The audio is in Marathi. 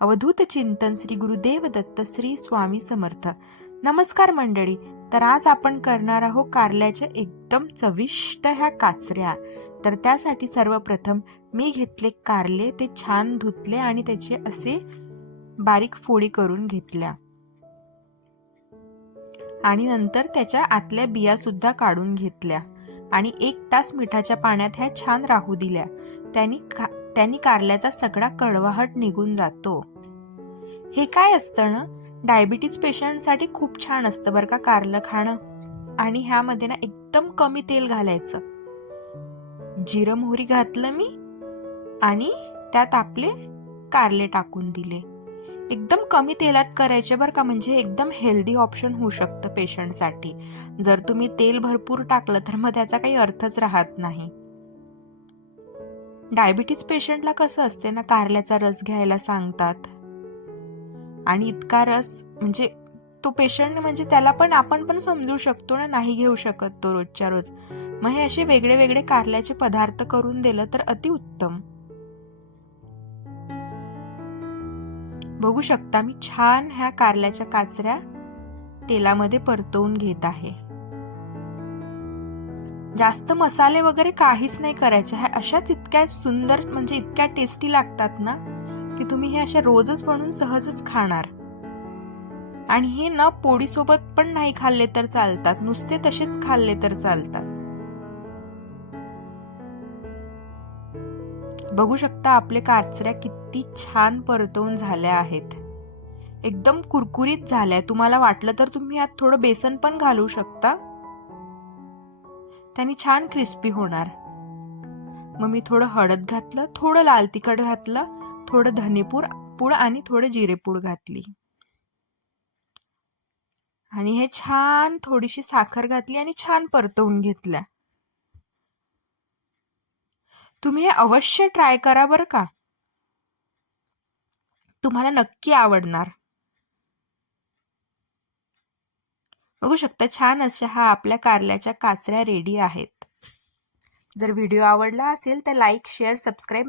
अवधूत चिंतन श्री गुरुदेव दत्त श्री स्वामी समर्थ. नमस्कार मंडळी तर आज आपण करणार आहोत कारल्याच्या एकदम चविष्ट ह्या काचऱ्या. तर त्यासाठी सर्वप्रथम मी घेतले कारले ते छान धुतले आणि त्याचे असे बारीक फोडी करून घेतल्या. आणि नंतर त्याच्या आतल्या बिया सुद्धा काढून घेतल्या. आणि एक तास मिठाच्या पाण्यात ह्या छान राहू दिल्या. त्यांनी खा त्यांनी कारल्याचा सगळा कडवाहट निघून जातो. हे काय असतं ना? डायबिटीज पेशंटसाठी खूप छान असतं बरं का कारलं खाणं. आणि ह्यामध्ये ना एकदम कमी तेल घालायचं. जिरं मोहरी घातलं मी आणि त्यात आपले कारले टाकून दिले. एकदम कमी तेलात करायचे बरं का म्हणजे एकदम हेल्दी ऑप्शन होऊ शकतं पेशंटसाठी. जर तुम्ही तेल भरपूर टाकलं तर मग त्याचा काही अर्थच राहत नाही. डायबिटीज पेशंटला कसं असते ना कारल्याचा रस घ्यायला सांगतात? आणि इतका रस म्हणजे तो पेशंट म्हणजे त्याला पण आपण पण समजू शकतो ना नाही घेऊ शकत तो रोजच्या रोज. मग हे असे वेगळे वेगळे कारल्याचे पदार्थ करून दिलं तर अतिउत्तम बघू शकता मी छान ह्या कारल्याच्या काचऱ्या तेलामध्ये परतवून घेत आहे. जास्त मसाले वगैरे काहीच नाही करायचे. ह्या अशाच इतक्या सुंदर म्हणजे इतक्या टेस्टी लागतात ना की तुम्ही हे अशा रोजच बनवून सहजच खाणार. आणि हे न पोळीसोबत पण नाही खाल्ले तर चालतात. नुसते तसेच खाल्ले तर चालतात. बघू शकता आपले काचऱ्या किती छान परतवून झाल्या आहेत. एकदम कुरकुरीत झाल्या तुम्हाला वाटलं तर तुम्ही यात थोडं बेसन पण घालू शकता. त्यांनी छान क्रिस्पी होणार. मग मी थोडं हळद घातलं थोडं लाल तिखट घातलं थोडं धनेपूड पूड आणि थोडं जिरेपूड घातली. आणि हे छान थोडीशी साखर घातली आणि छान परतवून घेतल्या. तुम्ही हे अवश्य ट्राय करा बरं का. तुम्हाला नक्की आवडणार. बघू शकता छान अशा हा आपल्या कारल्याच्या काचऱ्या रेडी आहेत. जर व्हिडिओ आवडला असेल तर लाईक शेअर सबस्क्राईब